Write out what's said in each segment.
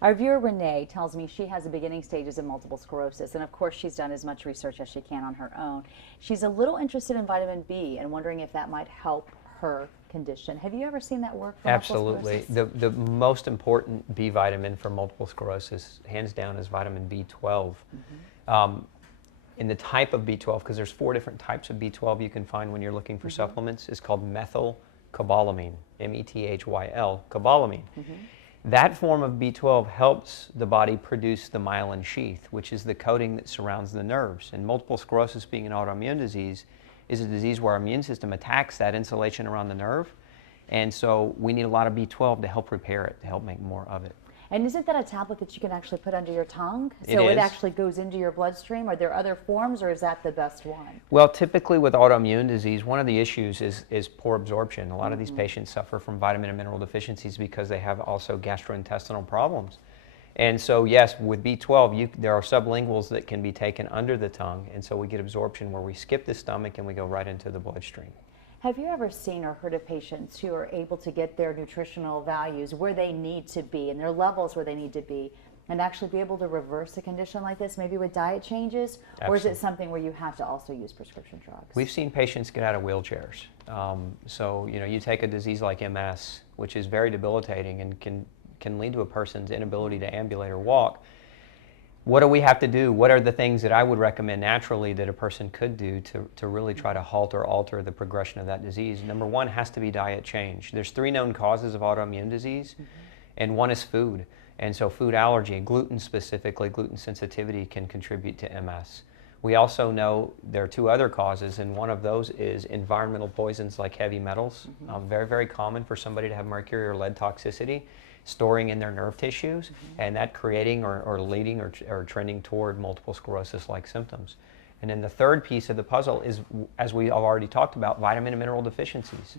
Our viewer Renee tells me she has the beginning stages of multiple sclerosis, and of course she's done as much research as she can on her own. She's a little interested in vitamin B and wondering if that might help her condition. Have you ever seen that work for multiple Absolutely. sclerosis? The most important B vitamin for multiple sclerosis, hands down, is vitamin B12. In the type of B12, because there's 4 different types of B12 you can find when you're looking for supplements, is called methylcobalamin, M-E-T-H-Y-L, cobalamin. That form of B12 helps the body produce the myelin sheath, which is the coating that surrounds the nerves. And multiple sclerosis, being an autoimmune disease, is a disease where our immune system attacks that insulation around the nerve. And so we need a lot of B12 to help repair it, to help make more of it. And isn't that a tablet that you can actually put under your tongue? It So it is. actually goes into your bloodstream? Are there other forms, or is that the best one? Well, typically with autoimmune disease, one of the issues is poor absorption. A lot of these patients suffer from vitamin and mineral deficiencies because they have also gastrointestinal problems. And so, yes, with B12, there are sublinguals that can be taken under the tongue, and so we get absorption where we skip the stomach and we go right into the bloodstream. Have you ever seen or heard of patients who are able to get their nutritional values where they need to be and their levels where they need to be and actually be able to reverse a condition like this, maybe with diet changes? Or is it something where you have to also use prescription drugs? We've seen patients get out of wheelchairs. So, you take a disease like MS, which is very debilitating and can lead to a person's inability to ambulate or walk. What do we have to do? What are the things that I would recommend naturally that a person could do to really try to halt or alter the progression of that disease? Number one has to be diet change. There's 3 known causes of autoimmune disease, and one is food. And so food allergy, and gluten specifically, gluten sensitivity can contribute to MS. We also know there are 2 other causes, and one of those is environmental poisons like heavy metals. Very, very common for somebody to have mercury or lead toxicity storing in their nerve tissues, and that creating or leading or trending toward multiple sclerosis-like symptoms. And then the third piece of the puzzle is, as we have already talked about, vitamin and mineral deficiencies.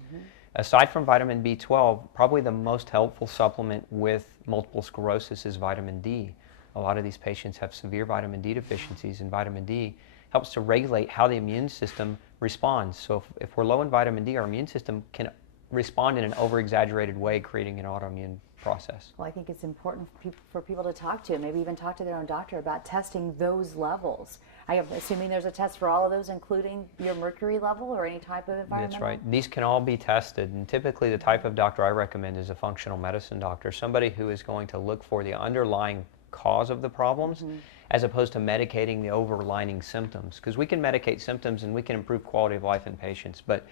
Aside from vitamin B12, probably the most helpful supplement with multiple sclerosis is vitamin D. A lot of these patients have severe vitamin D deficiencies, and vitamin D helps to regulate how the immune system responds. So if we're low in vitamin D, our immune system can respond in an over-exaggerated way, creating an autoimmune process. Well, I think it's important for people to talk to, maybe even talk to their own doctor about testing those levels. I am assuming there's a test for all of those, including your mercury level or any type of environmental? That's right. These can all be tested, and typically the type of doctor I recommend is a functional medicine doctor, somebody who is going to look for the underlying cause of the problems as opposed to medicating the overlying symptoms. Because we can medicate symptoms and we can improve quality of life in patients, but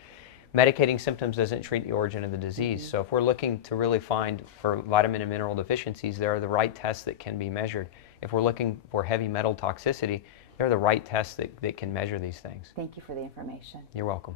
medicating symptoms doesn't treat the origin of the disease. So if we're looking to really find for vitamin and mineral deficiencies, there are the right tests that can be measured. If we're looking for heavy metal toxicity, there are the right tests that can measure these things. Thank you for the information. You're welcome.